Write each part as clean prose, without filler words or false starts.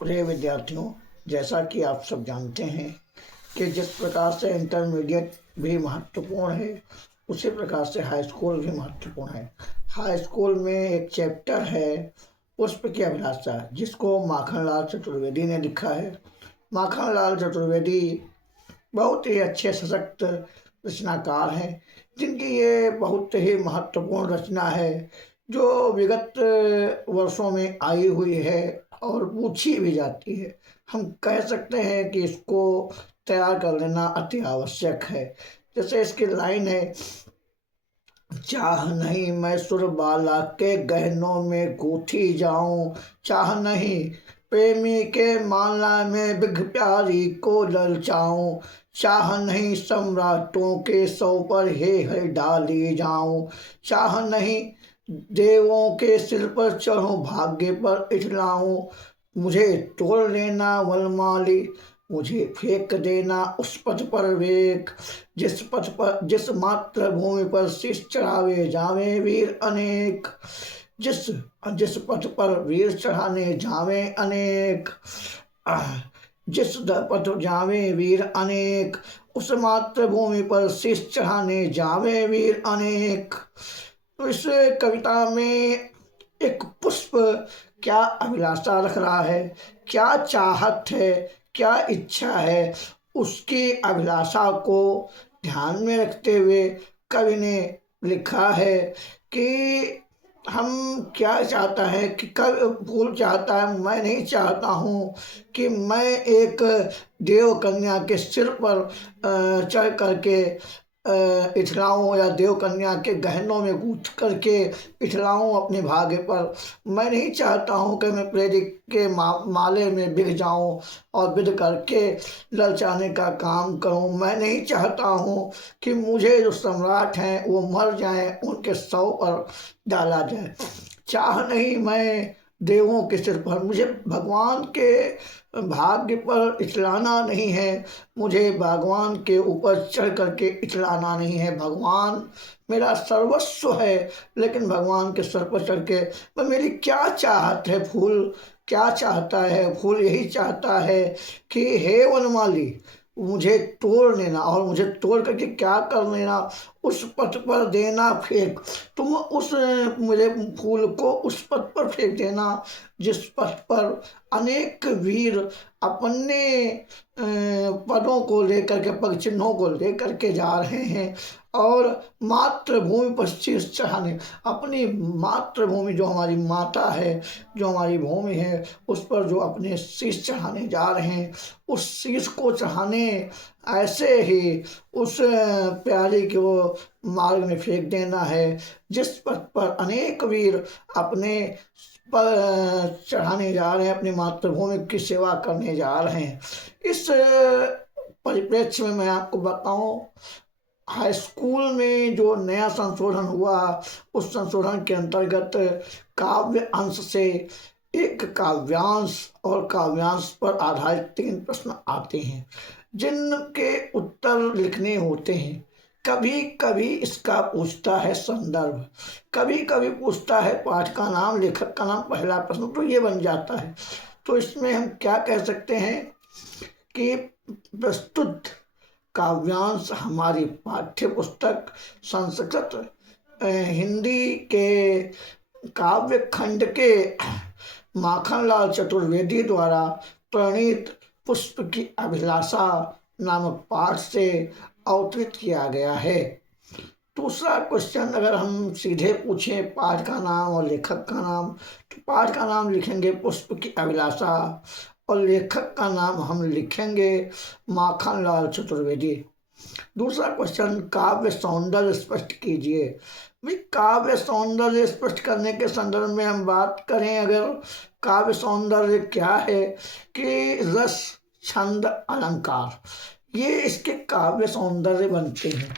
प्रिय विद्यार्थियों, जैसा कि आप सब जानते हैं कि जिस प्रकार से इंटरमीडिएट भी महत्वपूर्ण है, उसी प्रकार से हाई स्कूल भी महत्वपूर्ण है। हाई स्कूल में एक चैप्टर है पुष्प की अभिलाषा, जिसको माखनलाल चतुर्वेदी ने लिखा है। माखनलाल चतुर्वेदी बहुत ही अच्छे सशक्त रचनाकार हैं, जिनकी ये बहुत ही महत्वपूर्ण रचना है, जो विगत वर्षों में आई हुई है और पूछी भी जाती है। हम कह सकते हैं कि इसको तैयार कर लेना अति आवश्यक है। जैसे इसकी लाइन है, चाह नहीं मैं सुर बाला के गहनों में गूंथी जाऊं, चाह नहीं प्रेमी के माला में बिघ प्यारी को ललचाऊं, चाह नहीं सम्राटों के सौ पर हे डाली जाऊं, चाह नहीं देवों के सिर पर चढ़ूं भाग्य पर इठलाऊं, मुझे तोड़ लेना वनमाली, मुझे फेंक देना उस पथ पर वेग, जिस पथ पर जिस मातृभूमि पर शीश चढ़ावे जावे वीर अनेक, जिस जिस पथ पर वीर चढ़ाने जावे अनेक, जिस पथ जावे वीर अनेक, उस मातृभूमि पर शीश चढ़ाने जावे वीर अनेक। तो इस कविता में एक पुष्प क्या अभिलाषा रख रहा है, क्या चाहत है, क्या इच्छा है, उसकी अभिलाषा को ध्यान में रखते हुए कवि ने लिखा है कि हम क्या चाहता है कि कब फूल चाहता है। मैं नहीं चाहता हूँ कि मैं एक देव कन्या के सिर पर चढ़ करके इठलाऊँ या देव कन्या के गहनों में गूंथ करके इठलाऊँ अपने भाग्य पर। मैं नहीं चाहता हूँ कि मैं प्रेरिक के माले में बिक जाऊँ और बिध करके ललचाने का काम करूँ। मैं नहीं चाहता हूँ कि मुझे जो सम्राट हैं वो मर जाएं, उनके सौ पर डाला जाए। चाह नहीं मैं देवों के सिर पर, मुझे भगवान के भाग्य पर इचलाना नहीं है, मुझे भगवान के ऊपर चढ़ करके इचलाना नहीं है। भगवान मेरा सर्वस्व है, लेकिन भगवान के सर पर चढ़ के मेरी क्या चाहत है। फूल क्या चाहता है? फूल यही चाहता है कि हे वनमाली, मुझे तोड़ लेना, और मुझे तोड़ करके क्या कर लेना, उस पथ पर देना फेंक। तुम उस मुझे फूल को उस पथ पर फेंक देना जिस पथ पर अनेक वीर अपने पदों को लेकर के, पग चिन्हों को लेकर के जा रहे हैं और मातृभूमि पर शीश चढ़ाने, अपनी मातृभूमि जो हमारी माता है, जो हमारी भूमि है, उस पर जो अपने शीश चढ़ाने जा रहे हैं, उस शीश को चढ़ाने ऐसे ही उस प्यारी को मार्ग में फेंक देना है जिस पथ पर अनेक वीर अपने पर चढ़ाने जा रहे हैं, अपनी मातृभूमि की सेवा करने जा रहे हैं। इस परिप्रेक्ष्य में मैं आपको बताऊं, हाई स्कूल में जो नया संशोधन हुआ, उस संशोधन के अंतर्गत काव्य अंश से एक काव्यांश और काव्यांश पर आधारित 3 प्रश्न आते हैं, जिनके उत्तर लिखने होते हैं। कभी कभी इसका पूछता है संदर्भ, कभी कभी पूछता है पाठ का नाम, लेखक का नाम, पहला प्रश्न तो ये बन जाता है। तो इसमें हम क्या कह सकते हैं कि प्रस्तुत काव्यांश हमारी पाठ्य पुस्तक संस्कृत हिंदी के काव्य खंड के माखनलाल चतुर्वेदी द्वारा प्रणीत पुष्प की अभिलाषा नामक पाठ से अवतरित किया गया है। दूसरा क्वेश्चन अगर हम सीधे पूछें पाठ का नाम और लेखक का नाम, तो पाठ का नाम लिखेंगे पुष्प की अभिलाषा और लेखक का नाम हम लिखेंगे माखनलाल चतुर्वेदी। दूसरा क्वेश्चन, काव्य सौंदर्य स्पष्ट कीजिए। भाई, काव्य सौंदर्य स्पष्ट करने के संदर्भ में हम बात करें, अगर काव्य सौंदर्य क्या है कि रस, छंद, अलंकार, ये इसके काव्य सौंदर्य बनते हैं।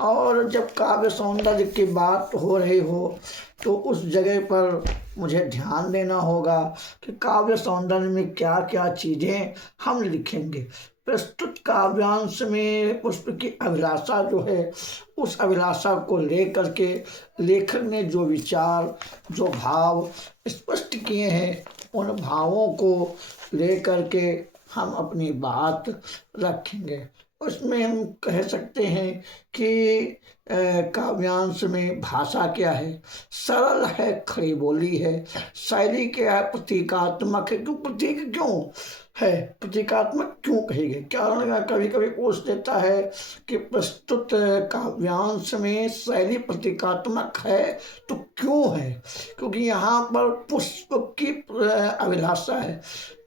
और जब काव्य सौंदर्य की बात हो रही हो तो उस जगह पर मुझे ध्यान देना होगा कि काव्य सौंदर्य में क्या क्या चीज़ें हम लिखेंगे। प्रस्तुत काव्यांश में पुष्प की अभिलाषा जो है, उस अभिलाषा को लेकर के लेखक ने जो विचार, जो भाव स्पष्ट किए हैं, उन भावों को लेकर के हम अपनी बात रखेंगे। उसमें हम कह सकते हैं कि काव्यांश में भाषा क्या है, सरल है, खड़ी बोली है, शैली क्या है, प्रतीकात्मक है। क्यों प्रतीक क्यों है, प्रतीकात्मक क्यों कहेंगे, कारण कभी कभी पूछ देता है कि प्रस्तुत काव्यांश में शैली प्रतीकात्मक है तो क्यों है, क्योंकि यहाँ पर पुष्प की अभिलाषा है,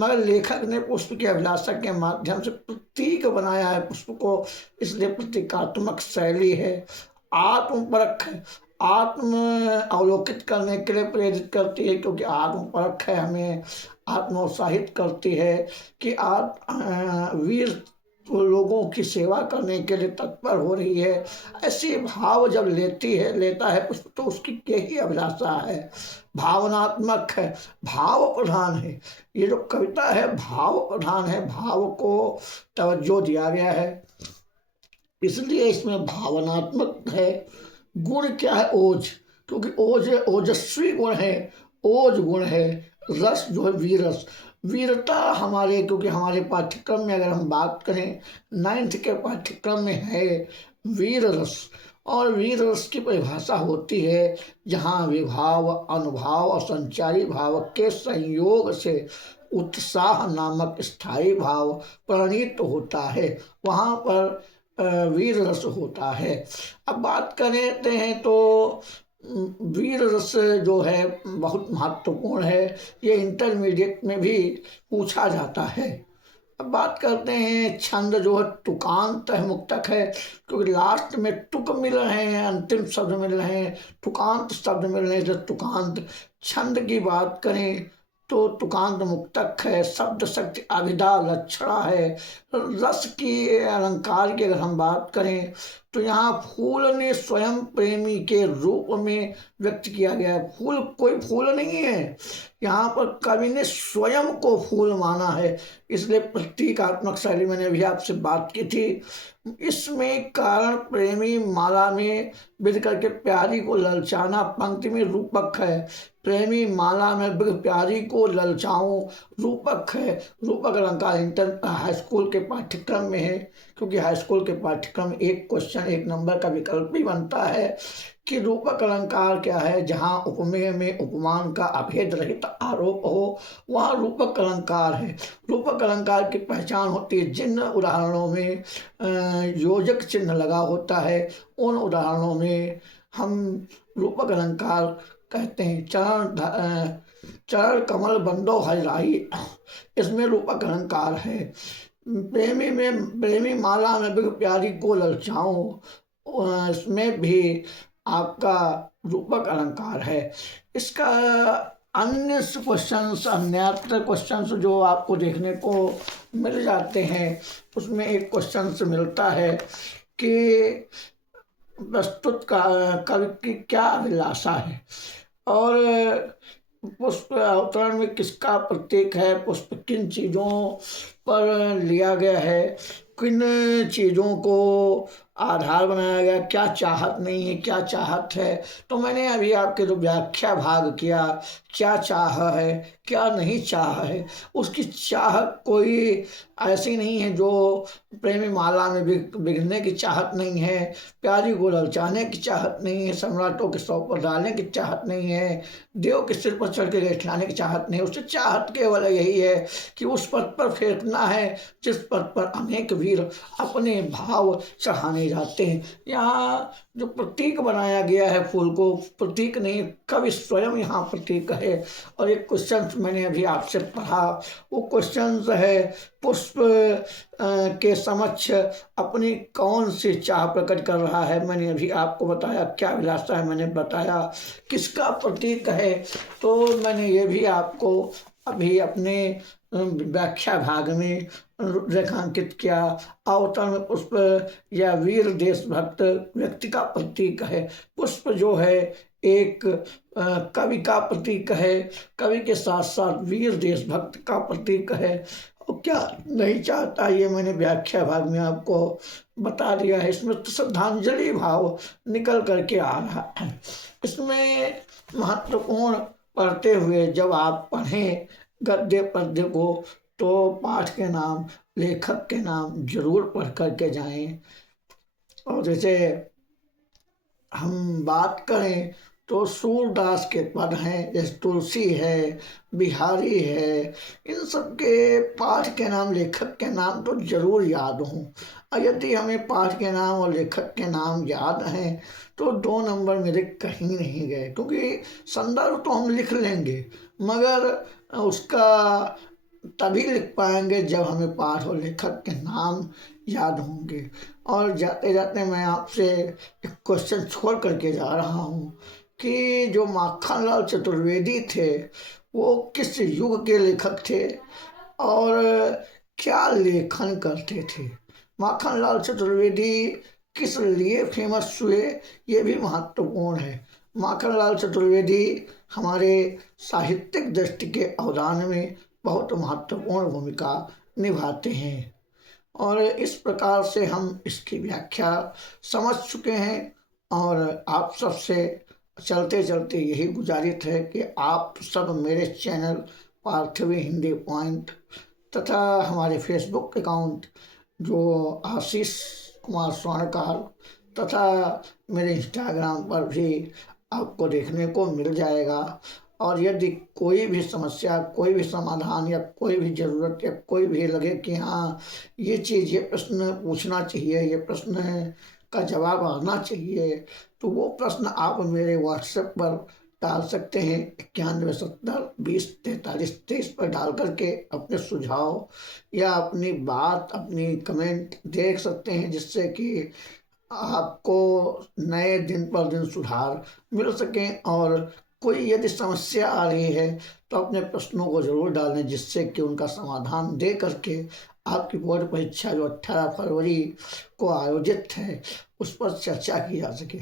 मगर लेखक ने पुष्प की अभिलाषा के माध्यम से प्रतीक बनाया है पुष्प को, इसलिए प्रतीकात्मक शैली है। आत्मपरक है, आत्म अवलोकित करने के लिए प्रेरित करती है, क्योंकि आत्मपरक है, हमें आत्मोत्साहित करती है कि वीर लोगों की सेवा करने के लिए तत्पर हो रही है। ऐसे भाव जब लेता है पुष्प तो उसकी यही अभिलाषा है, भावनात्मक है, भाव प्रधान है। ये जो कविता है भाव प्रधान है, भाव को तवज्जो दिया गया है, इसलिए इसमें भावनात्मक है। गुण क्या है, ओज, क्योंकि ओज ओजस्वी गुण है, ओज गुण है। रस जो है वीरस, वीरता हमारे, क्योंकि हमारे पाठ्यक्रम में अगर हम बात करें 9th के पाठ्यक्रम में है वीर रस, और वीर रस की परिभाषा होती है जहाँ विभाव, अनुभाव और संचारी भाव के संयोग से उत्साह नामक स्थायी भाव प्रणीत होता है, वहाँ पर वीर रस होता है। अब बात करते हैं तो वीर रस जो है बहुत महत्वपूर्ण है, ये इंटरमीडिएट में भी पूछा जाता है। अब बात करते हैं छंद जो है तुकांत है, मुक्तक है, क्योंकि लास्ट में तुक मिल रहे हैं, अंतिम शब्द मिल रहे हैं, तुकांत शब्द मिल रहे हैं, तो तुकांत। छंद की बात करें तो तुकांत मुक्तक है, शब्द शक्ति अभिधा लक्षणा है। रस की अलंकार की अगर हम बात करें तो यहाँ फूल ने स्वयं प्रेमी के रूप में व्यक्त किया गया है। फूल कोई फूल नहीं है, यहाँ पर कवि ने स्वयं को फूल माना है, इसलिए प्रतीकात्मक शैली मैंने अभी आपसे बात की थी। इसमें कारण प्रेमी माला में बिध करके प्यारी को ललचाना पंक्ति में रूपक है, प्रेमी माला में बिध प्यारी को ललचाऊं रूपक है। रूपक अलंकार इंटर हाई स्कूल के पाठ्यक्रम में है, क्योंकि हाई स्कूल के पाठ्यक्रम एक क्वेश्चन 1 नंबर का विकल्प भी बनता है कि रूपक अलंकार क्या है, जहाँ उपमेय में उपमान का अभेद रहित आरोप हो वहाँ रूपक अलंकार है। रूपक अलंकार की पहचान होती है जिन उदाहरणों में योजक चिन्ह लगा होता है, उन उदाहरणों में हम रूपक अलंकार कहते हैं। चरण कमल बंदो हजराई, इसमें रूपक अलंकार है। प्रेमी माला में बिग प्यारी को ललचाऊं, इसमें भी आपका रूपक अलंकार है। इसका अन्य क्वेश्चंस, अन्यत्र क्वेश्चंस जो आपको देखने को मिल जाते हैं, उसमें एक क्वेश्चंस मिलता है कि प्रस्तुत कवि की क्या अभिलाषा है, और पुष्प अवतरण में किसका प्रतीक है, पुष्प किन चीज़ों पर लिया गया है, किन चीज़ों को आधार बनाया गया, क्या चाहत नहीं है, क्या चाहत है। तो मैंने अभी आपके जो व्याख्या भाग किया, क्या चाह है, क्या नहीं चाह है, उसकी चाह कोई ऐसी नहीं है जो प्रेमी माला में बिगड़ने की चाहत नहीं है, प्यारी को ललचाने की चाहत नहीं है, सम्राटों के सौ पर डालने की चाहत नहीं है, देव के सिर पर चढ़ के बैठाने की चाहत नहीं है। उससे चाहत केवल यही है कि उस पद पर फेंकना है जिस पद पर अनेक वीर अपने भाव चढ़ाने जाते हैं। यहाँ जो प्रतीक बनाया गया है फूल को, प्रतीक नहीं, कवि स्वयं यहाँ प्रतीक है। और एक क्वेश्चन मैंने अभी आपसे पढ़ा, वो क्वेश्चन है पुष्प के समक्ष अपनी कौन सी चाह प्रकट कर रहा है। मैंने अभी आपको बताया क्या अभिलाषा है, मैंने बताया किसका प्रतीक है, तो मैंने ये भी आपको अभी अपने व्याख्या भाग में रेखांकित किया। अवतरण में पुष्प या वीर देशभक्त व्यक्ति का प्रतीक है। पुष्प जो है एक कवि का प्रतीक है, कवि के साथ साथ वीर देशभक्त का प्रतीक है। और क्या नहीं चाहता ये मैंने व्याख्या भाग में आपको बता दिया है। इसमें श्रद्धांजलि भाव निकल करके आ रहा है। इसमें महत्वपूर्ण पढ़ते हुए जब आप पढ़ें गद्य पद्य को, तो पाठ के नाम, लेखक के नाम जरूर पढ़ करके जाएं। और जैसे हम बात करें तो सूरदास के पद हैं, जैसे तुलसी है, बिहारी है, इन सब के पाठ के नाम, लेखक के नाम तो जरूर याद हों। और यदि हमें पाठ के नाम और लेखक के नाम याद हैं तो 2 नंबर मेरे कहीं नहीं गए, क्योंकि संदर्भ तो हम लिख लेंगे मगर उसका तभी लिख पाएंगे जब हमें पाठ और लेखक के नाम याद होंगे। और जाते जाते मैं आपसे एक क्वेश्चन छोड़ करके जा रहा हूँ कि जो माखनलाल चतुर्वेदी थे वो किस युग के लेखक थे और क्या लेखन करते थे। माखनलाल चतुर्वेदी किस लिए फेमस हुए ये भी महत्वपूर्ण है। माखनलाल चतुर्वेदी हमारे साहित्यिक दृष्टि के अवदान में बहुत महत्वपूर्ण भूमिका निभाते हैं और इस प्रकार से हम इसकी व्याख्या समझ चुके हैं। और आप सबसे चलते चलते यही गुजारिश है कि आप सब मेरे चैनल पार्थवी हिंदी पॉइंट तथा हमारे फेसबुक अकाउंट जो आशीष कुमार स्वर्णकार तथा मेरे इंस्टाग्राम पर भी आपको देखने को मिल जाएगा। और यदि कोई भी समस्या, कोई भी समाधान या कोई भी ज़रूरत या कोई भी लगे कि हाँ ये चीज़, ये प्रश्न पूछना चाहिए, ये प्रश्न का जवाब आना चाहिए, तो वो प्रश्न आप मेरे व्हाट्सएप पर डाल सकते हैं। 9170204323 पर डाल करके अपने सुझाव या अपनी बात, अपनी कमेंट देख सकते हैं, जिससे कि आपको नए दिन पर दिन सुधार मिल सके। और कोई यदि समस्या आ रही है तो अपने प्रश्नों को जरूर डालें, जिससे कि उनका समाधान दे करके आपकी बोर्ड परीक्षा जो 18 फरवरी को आयोजित है उस पर चर्चा की जा सके।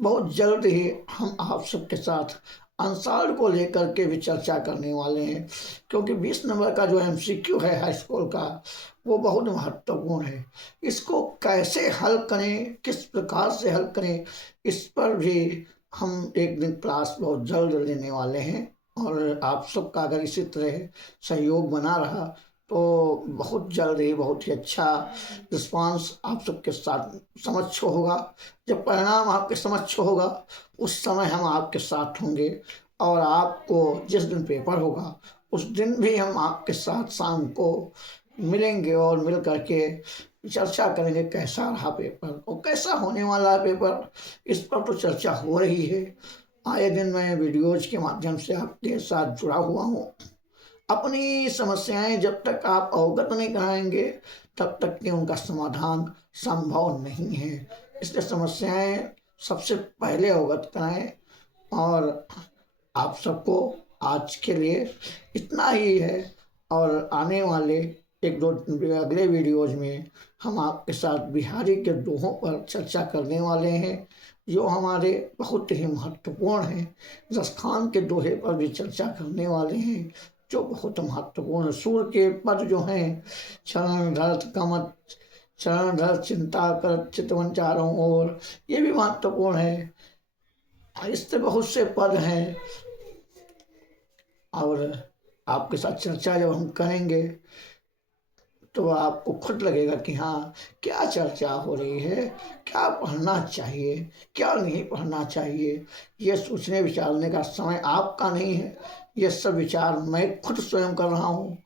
बहुत जल्द ही हम आप सबके साथ आंसर को लेकर के भी चर्चा करने वाले हैं, क्योंकि 20 नंबर का जो एमसीक्यू है हाई स्कूल का वो बहुत महत्वपूर्ण है। इसको कैसे हल करें, किस प्रकार से हल करें, इस पर भी हम एक दिन क्लास बहुत जल्द लेने वाले हैं। और आप सबका अगर इसी तरह सहयोग बना रहा तो बहुत जल्द ही बहुत ही अच्छा रिस्पांस आप सबके साथ समक्ष होगा। जब परिणाम आपके समक्ष होगा उस समय हम आपके साथ होंगे और आपको जिस दिन पेपर होगा उस दिन भी हम आपके साथ शाम को मिलेंगे और मिल करके चर्चा करेंगे कैसा रहा पेपर और कैसा होने वाला है पेपर। इस पर तो चर्चा हो रही है। आए दिन मैं वीडियोज के माध्यम से आपके साथ जुड़ा हुआ हूँ। अपनी समस्याएं जब तक आप अवगत नहीं कराएंगे तब तक कि उनका समाधान संभव नहीं है। इसलिए समस्याएं सबसे पहले अवगत कराएं। और आप सबको आज के लिए इतना ही है और आने वाले 1-2 अगले वीडियोज में हम आपके साथ बिहारी के दोहों पर चर्चा करने वाले हैं जो हमारे बहुत ही महत्वपूर्ण हैं। जसखान के दोहे पर भी चर्चा करने वाले हैं जो बहुत महत्वपूर्ण। सूर के पद जो हैं, चरण धरत कमत, चरण धर चिंता कर चितवन चारों ओर, ये भी महत्वपूर्ण है। इससे बहुत से पद हैं और आपके साथ चर्चा जब हम करेंगे तो आपको खुद लगेगा कि हाँ क्या चर्चा हो रही है, क्या पढ़ना चाहिए, क्या नहीं पढ़ना चाहिए। ये सोचने विचारने का समय आपका नहीं है, ये सब विचार मैं खुद स्वयं कर रहा हूँ।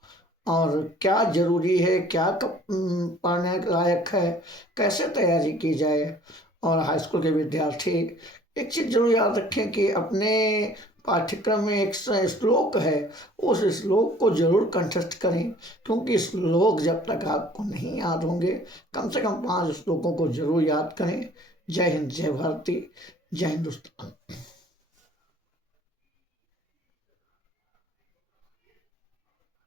और क्या जरूरी है, क्या कब पढ़ने लायक है, कैसे तैयारी की जाए। और हाई स्कूल के विद्यार्थी एक चीज़ जरूर याद रखें कि अपने पाठ्यक्रम में एक श्लोक है, उस श्लोक को जरूर कंठस्थ करें, क्योंकि श्लोक जब तक आपको नहीं याद होंगे कम से कम 5 श्लोकों को जरूर याद करें। जय हिंद, जय भारती, जय हिंदुस्तान।